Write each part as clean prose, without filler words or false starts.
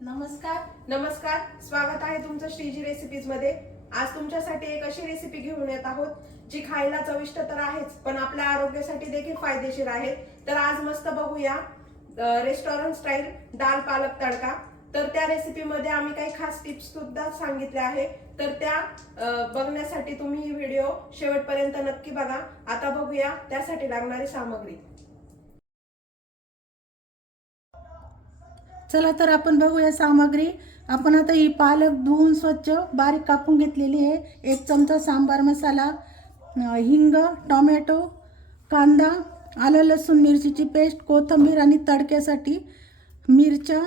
नमस्कार, स्वागत आहे तुमचं श्रीजी रेसिपीज मध्ये। आज तुमच्यासाठी एक अशी रेसिपी घेऊन येत आहोत जी खायला चविष्ट तर आहेच पण आपल्या आरोग्यासाठी देखील फायदेशीर आहे। तर आज मस्त बघूया रेस्टॉरंट स्टाईल दाल पालक तडका। तर त्या रेसिपी मध्ये आम्ही काही खास टिप्स सुद्धा सांगितल्या आहे, तर त्या बघण्यासाठी तुम्ही ही व्हिडिओ शेवटपर्यंत नक्की बघा। आता बघूया त्यासाठी लागणारी सामग्री। चला तर आपण बघूया सामग्री। आपण आता ही पालक धुवून स्वच्छ बारीक कापून घेतलेली आहे। 1 चमचा सांबार मसाला, हिंग, टोमॅटो, कांदा, आलं लसूण मिरचीची पेस्ट, कोथिंबीर आणि तडक्यासाठी मिरच्या,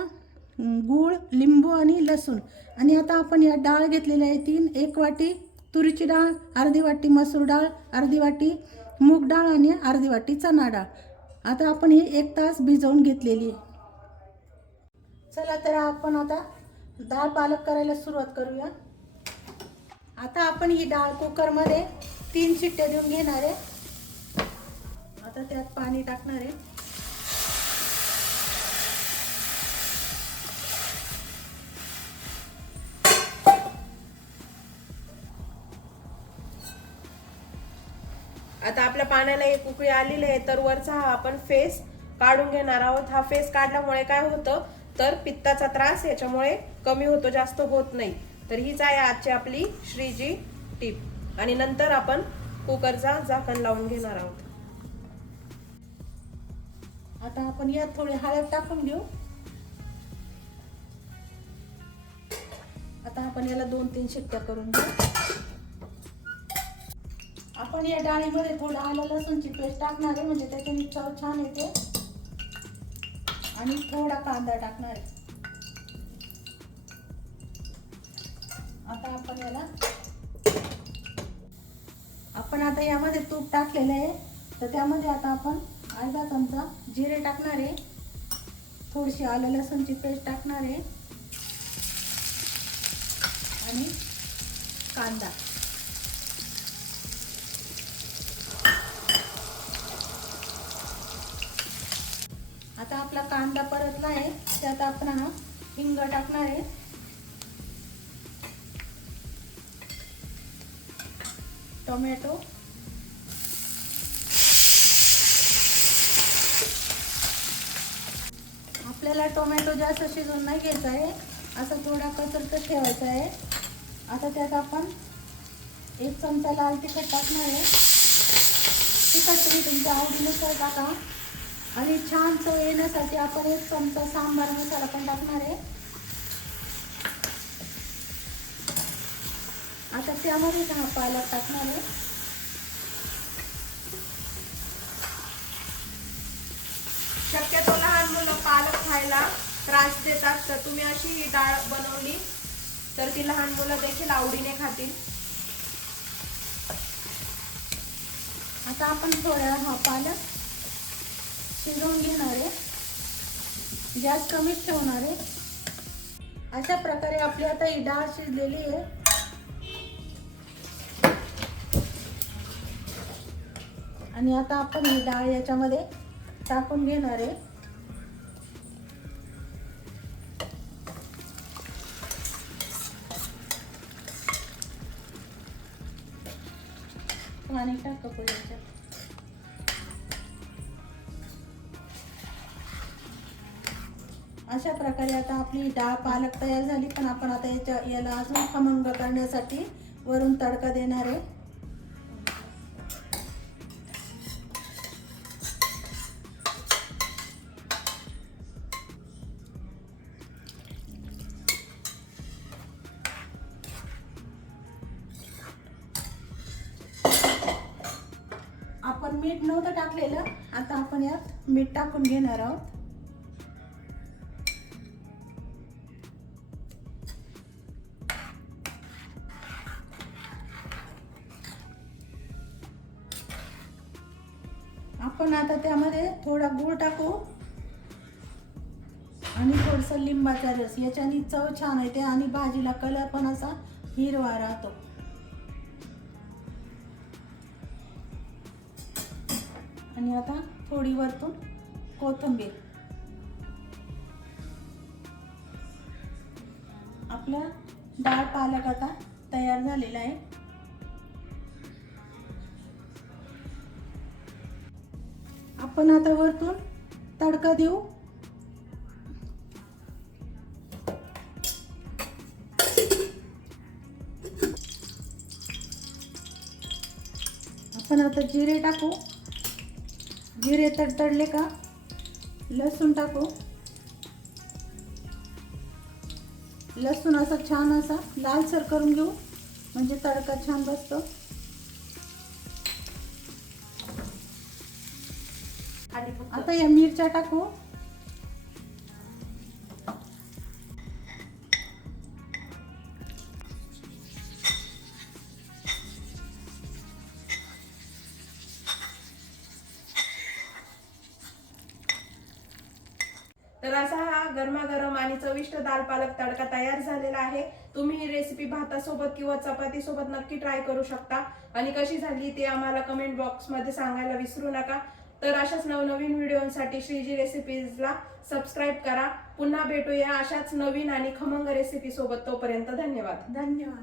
गूळ, लिंबू आणि लसूण। आणि आता आपण या डाळ घेतलेल्या आहे 3, 1 वाटी तुरीची डाळ, अर्धी वाटी मसूर डाळ, अर्धी वाटी मूग डाळ आणि अर्धी वाटी चणा डाळ। आता आपण ही 1 तास भिजवून घेतलेली आहे। चला तर आपण आता डाळ पालक करायला सुरुवात करूया। आता आपण ही डाळ कुकर मध्ये 3 शिट्ट्या देऊन घेणार आहे। आता त्यात पाणी टाकणार आहे। आता आपल्या पाण्याला एक उकळी आलेली आहे, तर वरचा हा आपण फेस काढून घेणार आहोत। हा फेस काढल्यामुळे काय होतं तर पित्ताचा त्रास याच्यामुळे कमी होतो, जास्त होत नाही। तर हीच आहे आजची आपली श्रीजी टिप। आणि नंतर आपण कुकरचा झाकण लावून घेणार आहोत। आता आपण यात थोडी हळद टाकून घेऊ। आता आपण याला 2-3 शिट्ट्या करून घेऊ। आपण या डाळीमध्ये थोडं आलं लसूणची पेस्ट टाकणार आहे, म्हणजे त्याच्याने चव छान येते। आणि थोडा कांदा टाकणार आहे। आता आपण यामध्ये तूप टाकलेलं आहे, तर त्यामध्ये आता आपण अर्धा चमचा जिरे टाकणार आहे, थोडीशी आलं लसूणची पेस्ट टाकणार आहे आणि कांदा। आता आपला कांदा परतला आहे, त्यात आपण हिंग टाकणार आहे, टोमॅटो, आपल्याला टोमॅटो जास्त शिजवून नाही घ्यायचा आहे, असं थोडा कचरट ठेवायचा आहे। आता त्यात आपण 1 चमचा लाल तिखट टाकणार आहे। तिखट तुम्ही तुमच्या आवडीनुसार टाका। आणि छान चव येण्यासाठी आपण 1 चमचा सांबार मसाला पण टाकणार आहे। आता त्यामध्ये हा पालक टाकणार आहे। शक्यतो लहान मुलं पालक खायला त्रास देतात, तर तुम्ही अशी ही डाळ बनवली तर ती लहान मुलं देखील आवडीने खातील। आता आपण थोडा हा पालक शिजवून घेणार आहे, गॅस कमीच ठेवणार आहे। अशा प्रकारे आपली आता ही डाळ शिजलेली आहे। आणि आता आपण ही डाळ याच्यामध्ये टाकून घेणार आहे। पाणी टाकू याच्यात। अशा प्रकारे आता आपली डाळ पालक तयार झाली, पण आपण आता याला अजून खमंग करण्यासाठी वरून तडका देणार आहे। आपण मीठ नव्हतं टाकलेलं, आता आपण यात मीठ टाकून घेणार आहोत। आपण आता त्यामध्ये थोडा गूळ टाकू आणि थोडंसं लिंबाचा रस। याच्याने चव छान येते आणि भाजीला कलर पण असा हिरवा राहतो। आणि आता थोडी वरतून कोथिंबीर। आपला डाळ पालक आता तयार झालेला आहे. आपण आता वरतून तडका देऊ. आपण आता जिरे टाकू. जिरे तडतडले का लसूण टाकू. लसूण असा छान असा लालसर करून घेऊ म्हणजे तडका छान बसतो. आता या मिरच्या टाकू. तर असा हा गरमागरम आणि चविष्ट दाल पालक तडका तयार झालेला आहे. तुम्ही ही रेसिपी भातासोबत किंवा चपाती सोबत नक्की ट्राय करू शकता आणि कशी झाली ते आम्हाला कमेंट बॉक्स मध्ये सांगायला विसरू नका. तर अशाच नवनवीन व्हिडिओसाठी श्रीजी रेसिपीजला सबस्क्राईब करा. पुन्हा भेटूया अशाच नवीन आणि खमंग रेसिपी सोबत. तोपर्यंत धन्यवाद. धन्यवाद.